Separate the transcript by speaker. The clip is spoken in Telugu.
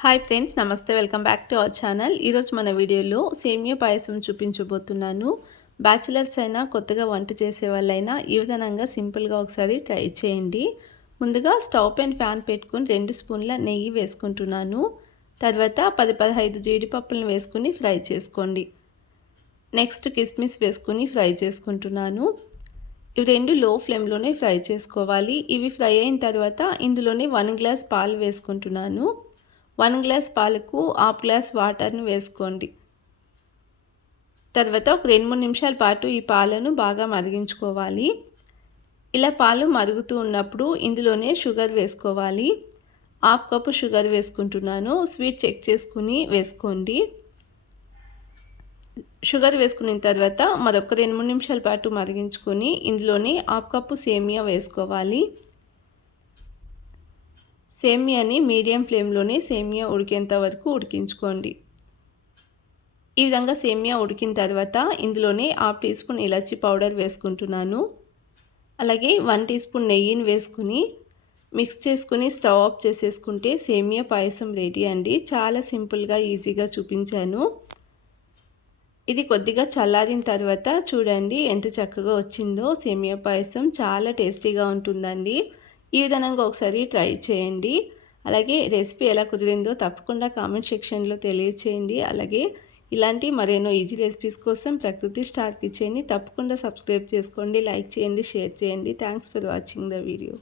Speaker 1: హాయ్ ఫ్రెండ్స్ నమస్తే welcome back to our channel ఈరోజు మన వీడియోలో సేమియా పాయసం చూపించబోతున్నాను. బ్యాచిలర్స్ అయినా కొత్తగా వంట చేసే వాళ్ళైనా ఈ విధానంగా సింపుల్గా ఒకసారి ట్రై చేయండి. ముందుగా స్టవ్ పైన ఫ్యాన్ పెట్టుకుని రెండు స్పూన్ల నెయ్యి వేసుకుంటున్నాను. తర్వాత పది పదహైదు జీడిపప్పులను వేసుకుని ఫ్రై చేసుకోండి. నెక్స్ట్ కిస్మిస్ వేసుకుని ఫ్రై చేసుకుంటున్నాను. ఇవి రెండు లో ఫ్లేమ్లోనే ఫ్రై చేసుకోవాలి. ఇవి ఫ్రై అయిన తర్వాత ఇందులోనే వన్ గ్లాస్ పాలు వేసుకుంటున్నాను. వన్ గ్లాస్ పాలకు హాఫ్ గ్లాస్ వాటర్ని వేసుకోండి. తర్వాత ఒక రెండు మూడు నిమిషాల పాటు ఈ పాలను బాగా మరిగించుకోవాలి. ఇలా పాలు మరుగుతూ ఉన్నప్పుడు ఇందులోనే షుగర్ వేసుకోవాలి. హాఫ్ కప్పు షుగర్ వేసుకుంటున్నాను. స్వీట్ చెక్ చేసుకుని వేసుకోండి. షుగర్ వేసుకున్న తర్వాత మరొక రెండు మూడు నిమిషాల పాటు మరిగించుకొని ఇందులోనే హాఫ్ కప్పు సేమియా వేసుకోవాలి. సేమియాని మీడియం ఫ్లేమ్లోనే సేమియా ఉడికేంత వరకు ఉడికించుకోండి. ఈ విధంగా సేమియా ఉడికిన తర్వాత ఇందులోనే హాఫ్ టీ స్పూన్ ఇలాచి పౌడర్ వేసుకుంటున్నాను. అలాగే వన్ టీ స్పూన్ నెయ్యిని వేసుకుని మిక్స్ చేసుకుని స్టవ్ ఆఫ్ చేసేసుకుంటే సేమియా పాయసం రెడీ అండి. చాలా సింపుల్గా ఈజీగా చూపించాను. ఇది కొద్దిగా చల్లారిన తర్వాత చూడండి ఎంత చక్కగా వచ్చిందో. సేమియా పాయసం చాలా టేస్టీగా ఉంటుందండి. ఈ విధంగా ఒకసారి ట్రై చేయండి. అలాగే రెసిపీ ఎలా కుదిరిందో తప్పకుండా కామెంట్ సెక్షన్లో తెలియచేయండి. అలాగే ఇలాంటి మరెన్నో ఈజీ రెసిపీస్ కోసం ప్రకృతి స్టార్ కిచెన్ని తప్పకుండా సబ్స్క్రైబ్ చేసుకోండి లైక్ చేయండి షేర్ చేయండి. Thanks for watching the video.